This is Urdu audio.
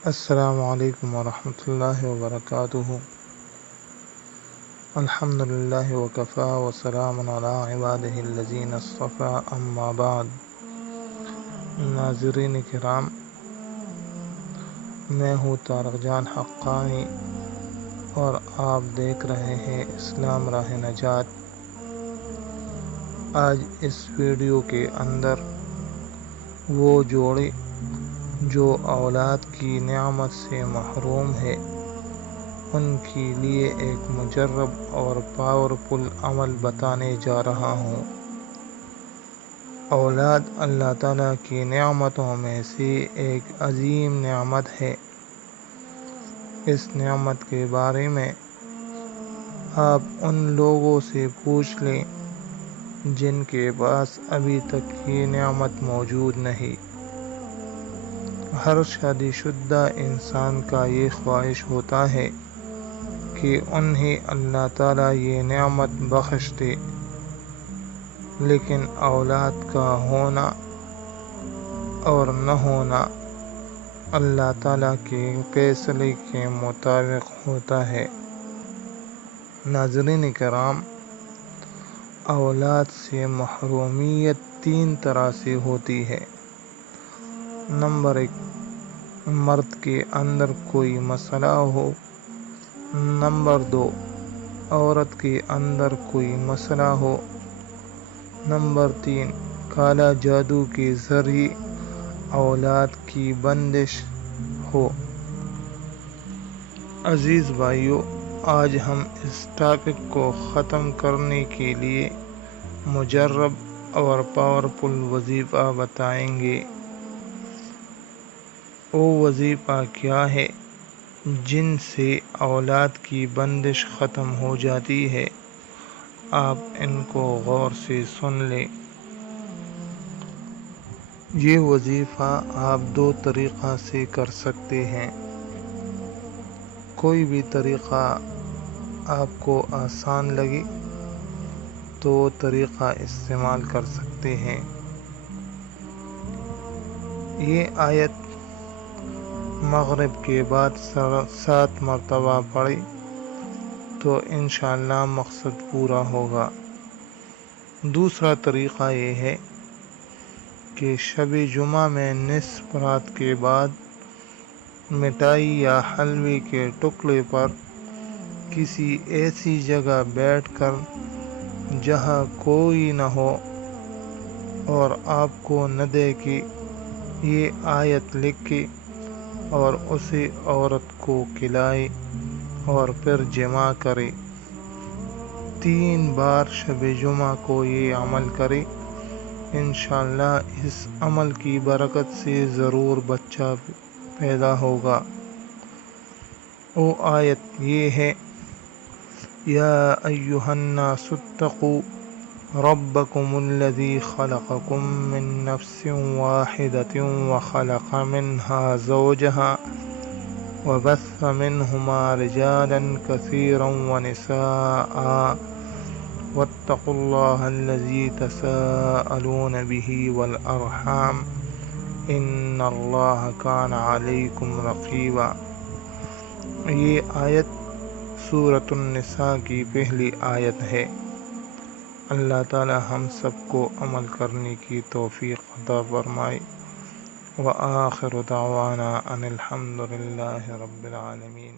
السلام علیکم ورحمۃ اللہ وبرکاتہ۔ الحمد للہ وکفی وسلام علی عبادہ الذین اصطفی، اما بعد۔ ناظرین کرام، میں ہوں طارق جان حقانی اور آپ دیکھ رہے ہیں اسلام راہ نجات۔ آج اس ویڈیو کے اندر وہ جوڑے جو اولاد کی نعمت سے محروم ہے، ان کے لیے ایک مجرب اور پاورفل عمل بتانے جا رہا ہوں۔ اولاد اللہ تعالیٰ کی نعمتوں میں سے ایک عظیم نعمت ہے۔ اس نعمت کے بارے میں آپ ان لوگوں سے پوچھ لیں جن کے پاس ابھی تک یہ نعمت موجود نہیں۔ ہر شادی شدہ انسان کا یہ خواہش ہوتا ہے کہ انہیں اللہ تعالیٰ یہ نعمت بخش دے، لیکن اولاد کا ہونا اور نہ ہونا اللہ تعالیٰ کے فیصلے کے مطابق ہوتا ہے۔ ناظرین کرام، اولاد سے محرومیت 3 طرح سے ہوتی ہے۔ نمبر 1، مرد کے اندر کوئی مسئلہ ہو۔ نمبر 2، عورت کے اندر کوئی مسئلہ ہو۔ نمبر 3، کالا جادو کے ذریعے اولاد کی بندش ہو۔ عزیز بھائیو، آج ہم اس ٹاپک کو ختم کرنے کے لیے مجرب اور پاورفل وظیفہ بتائیں گے۔ وہ وظیفہ کیا ہے جن سے اولاد کی بندش ختم ہو جاتی ہے؟ آپ ان کو غور سے سن لیں۔ یہ وظیفہ آپ 2 طریقہ سے کر سکتے ہیں۔ کوئی بھی طریقہ آپ کو آسان لگے تو وہ طریقہ استعمال کر سکتے ہیں۔ یہ آیت مغرب کے بعد 7 مرتبہ پڑھی تو انشاءاللہ مقصد پورا ہوگا۔ دوسرا طریقہ یہ ہے کہ شب جمعہ میں نصف رات کے بعد مٹھائی یا حلوے کے ٹکڑے پر کسی ایسی جگہ بیٹھ کر جہاں کوئی نہ ہو اور آپ کو نہ دیکھے، یہ آیت لکھے اور اسے عورت کو کھلائے اور پھر جمع کرے۔ 3 بار شب جمعہ کو یہ عمل کرے، انشاءاللہ اس عمل کی برکت سے ضرور بچہ پیدا ہوگا۔ وہ آیت یہ ہے: یا ایھا الناس اتقوا ربکم الذی خلقکم من نفس واحدۃ وخلق منها زوجها وبث منہما رجالا کثیرا ونساء واتقوا اللہ الذی تساءلون به والارحام ان اللہ کان علیکم رقیبا۔ یہ آیت سورۃ النساء کی پہلی آیت ہے۔ اللہ تعالی ہم سب کو عمل کرنے کی توفیق عطا فرمائے۔ وآخر دعوانا ان الحمد للہ رب العالمین۔